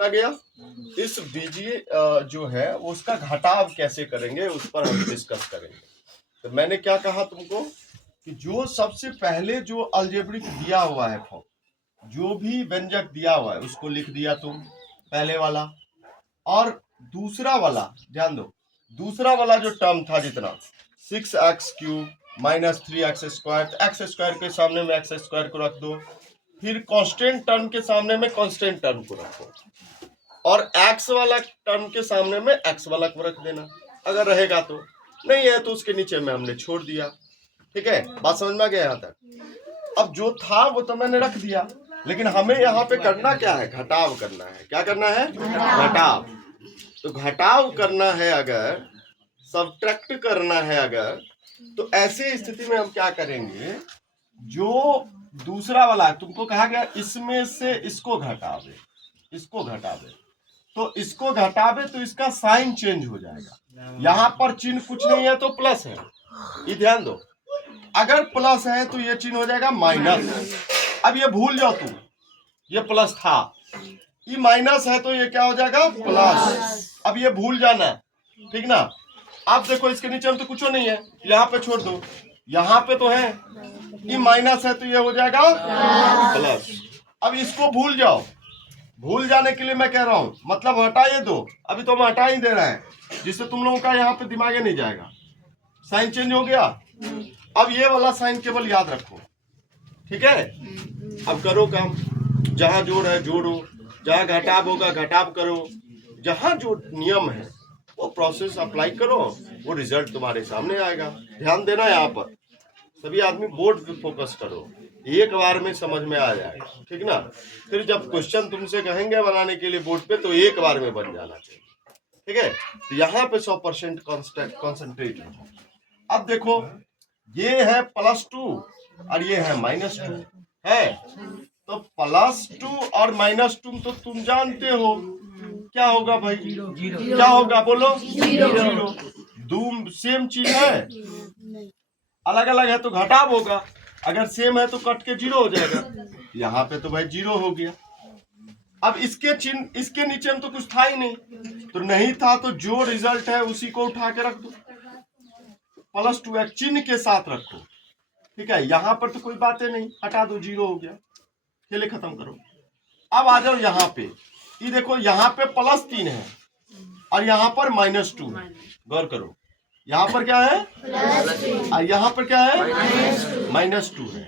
आ गया। इस बीजीय जो है उसका घटाव कैसे करेंगे उस पर हम डिस्कस करेंगे। तो मैंने क्या कहा तुमको कि जो सबसे पहले जो अलजेब्रिक दिया हुआ है फॉर्म, जो भी व्यंजक दिया हुआ है उसको लिख दिया तुम पहले वाला, और दूसरा वाला ध्यान दो, दूसरा वाला जो टर्म था जितना 6x³ minus 3x², x square के सामने में एक्स स्क्वायर को रख दो, फिर कांस्टेंट टर्म के सामने में कांस्टेंट टर्म को रखो, और एक्स वाला टर्म के सामने में एक्स वाला को रख देना अगर रहेगा तो, नहीं है तो उसके नीचे में हमने छोड़ दिया। ठीक है, बात समझ में आ गया यहाँ तक। अब जो था वो तो मैंने रख दिया, लेकिन हमें यहाँ पे करना क्या है, घटाव करना है। क्या करना है? घटाव। तो घटाव करना है अगर, सब्ट्रैक्ट करना है अगर, तो ऐसे स्थिति में हम क्या करेंगे, जो दूसरा वाला है तुमको कहा गया इसमें से इसको घटावे, इसको घटावे, तो इसको घटावे तो इसका साइन चेंज हो जाएगा। यहाँ पर चिन्ह कुछ नहीं है तो प्लस है, ये ध्यान दो। अगर प्लस है तो ये चिन्ह हो जाएगा माइनस। अब ये भूल जाओ तुम, ये प्लस था, ये माइनस है तो ये क्या हो जाएगा? प्लस। अब ये भूल जाना, ठीक ना। आप देखो इसके नीचे में तो कुछ नहीं है, यहाँ पे छोड़ दो, यहाँ पे तो है, ये माइनस है तो ये हो जाएगा प्लस। अब इसको भूल जाओ, भूल जाने के लिए मैं कह रहा हूं, मतलब हटा ये दो, अभी तो हम हटा ही दे रहे हैं, जिससे तुम लोगों का यहाँ पे दिमाग नहीं जाएगा। साइन चेंज हो गया। अब ये वाला साइन केवल याद रखो, ठीक है। अब करो काम, जहां जोड़ है जोड़ो, जहां घटाव होगा घटाव करो, जहां जो नियम है वो प्रोसेस अप्लाई करो, वो रिजल्ट तुम्हारे सामने आएगा। ध्यान देना यहाँ पर, सभी आदमी बोर्ड पे फोकस करो, एक बार में समझ में आ जाएगा, ठीक ना। फिर जब क्वेश्चन तुमसे कहेंगे बनाने के लिए बोर्ड पे तो एक बार में बन जाना चाहिए, ठीक है। तो यहाँ पे 100% कॉन्सेंट्रेट हो। अब देखो ये है +2 और ये है -2 है, तो +2 और -2 तो तुम जानते हो क्या होगा भाई, क्या होगा बोलो? जीरो। दो सेम चीज है, अलग अलग है तो घटाव होगा, अगर सेम है तो कट के 0 हो जाएगा। यहाँ पे तो भाई 0 हो गया। अब इसके चिन्ह, इसके नीचे में तो कुछ था ही नहीं, तो नहीं था तो जो रिजल्ट है उसी को उठा के रख दो, +2 चिन्ह के साथ रखो, ठीक है। यहाँ पर तो कोई बातें नहीं, हटा दो, 0 हो गया, खेले खत्म करो। अब आ जाओ यहाँ पे, ये देखो यहाँ पे +3 है और यहाँ पर -2 है, गौर करो, यहाँ पर क्या है और यहाँ पर क्या है, -2 है।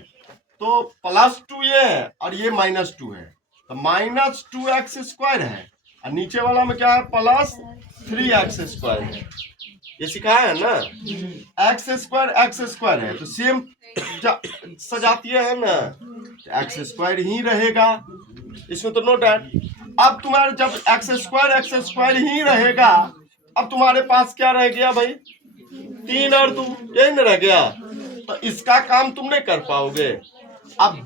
तो +2 ये है और ये -2 है, तो -2x² है, और नीचे वाला में क्या है, +3x² है। ये सिखाया है ना, x² है, तो सेम सजातीय है ना, x² ही रहेगा, इसमें तो नो डाउट। अब तुम्हारे जब x² ही रहेगा, अब तुम्हारे पास क्या रह गया भाई, 3 और 2, यही न रह गया, तो इसका काम तुम नहीं कर पाओगे। अब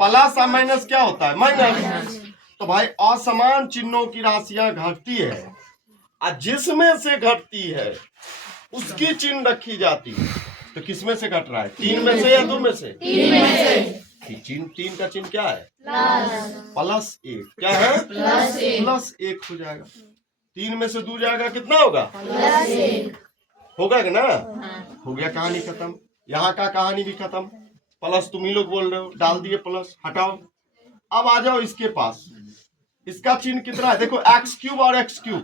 प्लस और माइनस क्या होता है, माइनस। तो भाई असमान चिन्हों की राशियां घटती है, और जिसमें से घटती है उसकी चिन्ह रखी जाती है। तो किसमें से घट रहा है, 3 में से या 2 में से? 3 में से। चिन्ह 3 का चिन्ह क्या है, +1, क्या है, +1 हो जाएगा। 3 में से 2 जाएगा, कितना होगा, +1 होगा कि ना। हो गया, कहानी खत्म, यहाँ का कहानी भी खत्म। प्लस तुम ही लोग बोल रहे हो, डाल दिए प्लस, हटाओ। अब आ जाओ इसके पास, इसका चिन्ह कितना है, देखो x³ और x³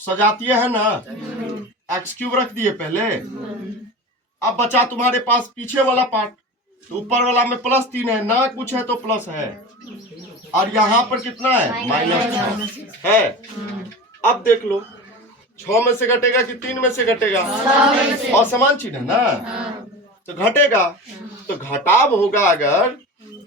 सजातीय है ना, x³ रख दिए पहले। अब बचा तुम्हारे पास पीछे वाला पार्ट, तो ऊपर वाला में +3 है ना, कुछ है तो प्लस है, और यहाँ पर कितना है, -6 है। अब देख लो 6 में से घटेगा कि 3 में से घटेगा, और समान चिन्ह है ना, तो घटेगा, तो घटाव होगा अगर,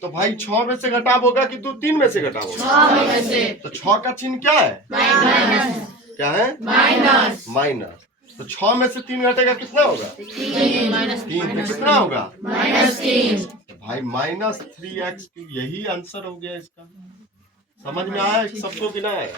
तो भाई 6 में से घटाव होगा कि 3 में से घटाव होगा, 6 में से। तो 6 का चिन्ह क्या है, माइनस। क्या है, माइनस। तो 6 में से 3 घटेगा, कितना होगा, 3 तो कितना होगा, -3। तो भाई -3x, यही आंसर हो गया इसका। समझ में आया सबको कि ना आया?